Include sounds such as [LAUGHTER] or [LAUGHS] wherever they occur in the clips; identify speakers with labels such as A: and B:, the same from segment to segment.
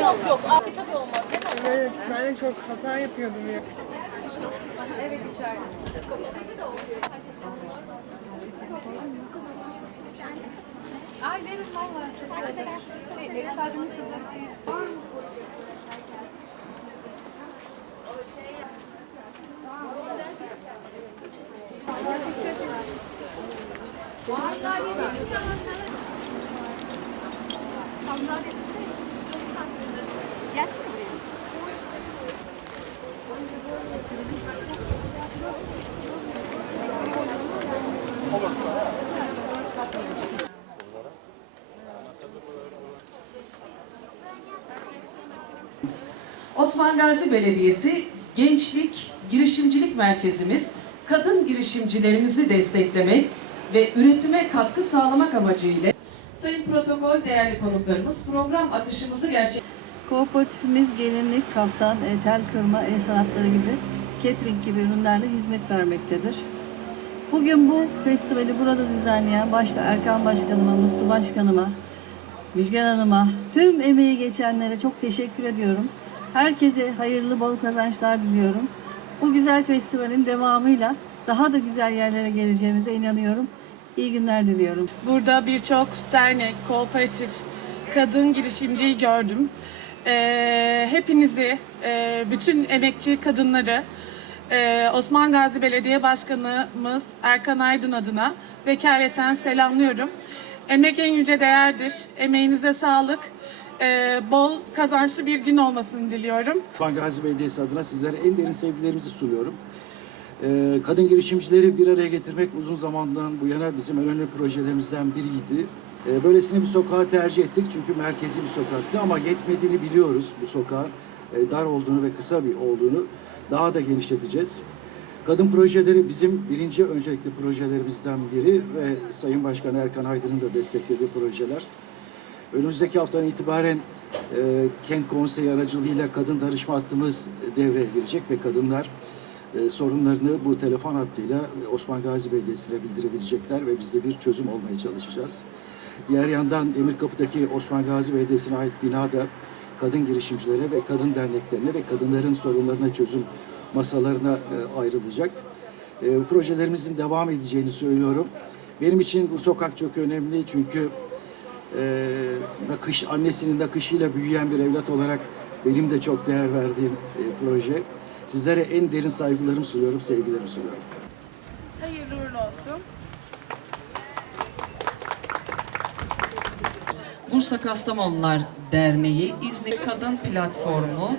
A: Yok yok. Abi tabii olmaz?
B: Evet, ben de çok hata yapıyordum ya.
C: Ay verin valla. Şey, benim sadece kızlar şey var mı?
D: Osman Gazi Belediyesi Gençlik Girişimcilik Merkezimiz, kadın girişimcilerimizi desteklemek ve üretime katkı sağlamak amacıyla Sayın Protokol değerli konuklarımız program akışımızı gerçek
E: Kooperatifimiz gelinlik, kaftan, tel kırma, el sanatları gibi catering gibi ürünlerle hizmet vermektedir. Bugün bu festivali burada düzenleyen başta Erkan Başkanıma, Mutlu Başkanıma, Müjgan Hanım'a, tüm emeği geçenlere çok teşekkür ediyorum. Herkese hayırlı bol kazançlar diliyorum. Bu güzel festivalin devamıyla daha da güzel yerlere geleceğimize inanıyorum. İyi günler diliyorum.
B: Burada birçok dernek, kooperatif, kadın girişimciyi gördüm. Ee, hepinizi, e, bütün emekçi kadınları e, Osman Gazi Belediye Başkanımız Erkan Aydın adına vekaleten selamlıyorum. Emek en yüce değerdir. Emeğinize sağlık. Ee, bol kazançlı bir gün olmasını diliyorum.
F: Van Gazi Belediyesi adına sizlere en derin sevgilerimizi sunuyorum. Ee, kadın girişimcileri bir araya getirmek uzun zamandan bu yana bizim önemli projelerimizden biriydi. Ee, böylesine bir sokağı tercih ettik çünkü merkezi bir sokaktı ama yetmediğini biliyoruz bu sokağın e, dar olduğunu ve kısa bir olduğunu daha da genişleteceğiz. Kadın projeleri bizim birinci öncelikli projelerimizden biri ve Sayın Başkan Erkan Aydın'ın da desteklediği projeler. Önümüzdeki haftadan itibaren e, Kent Konseyi aracılığıyla kadın danışma hattımız devreye girecek ve kadınlar e, sorunlarını bu telefon hattıyla Osman Gazi Belediyesi'ne bildirebilecekler ve biz de bir çözüm olmaya çalışacağız. Diğer yandan Demirkapı'daki Osman Gazi Belediyesi'ne ait binada kadın girişimcilere ve kadın derneklerine ve kadınların sorunlarına çözüm masalarına e, ayrılacak. E, bu projelerimizin devam edeceğini söylüyorum. Benim için bu sokak çok önemli çünkü e, nakış, annesinin nakışıyla büyüyen bir evlat olarak benim de çok değer verdiğim e, proje. Sizlere en derin saygılarımı sunuyorum, sevgilerimi sunuyorum.
B: Hayırlı uğurlu olsun.
D: Bursa Kastamonular Derneği, İznik Kadın Platformu,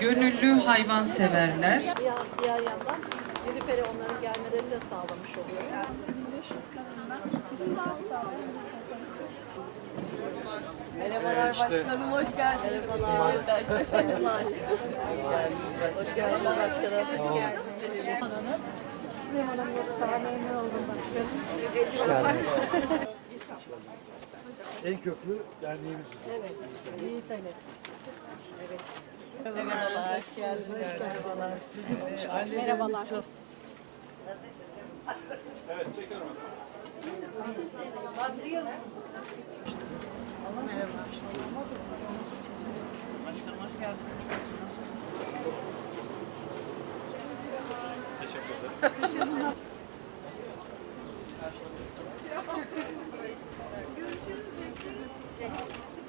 D: Gönüllü Hayvanseverler,
A: Diğer, diğer yandan Nilüfer'e onların gelmelerini de sağlamış oluyoruz.
C: 1500 kadından istihdam sağlıyoruz.
A: Merhabalar başkanım, hoş geldiniz. Merhabalar. Hoş geldiniz. Hoş geldiniz başkanım. Hoş geldiniz. Memnun oldum başkanım.
F: En köklü derneğimiz bizim.
A: Evet, iyi talep. Evet. Merhabalar, hoş geldiniz. Hoş Merhabalar. Bizim Merhabalar.
G: Teşekkür ederim. [LAUGHS]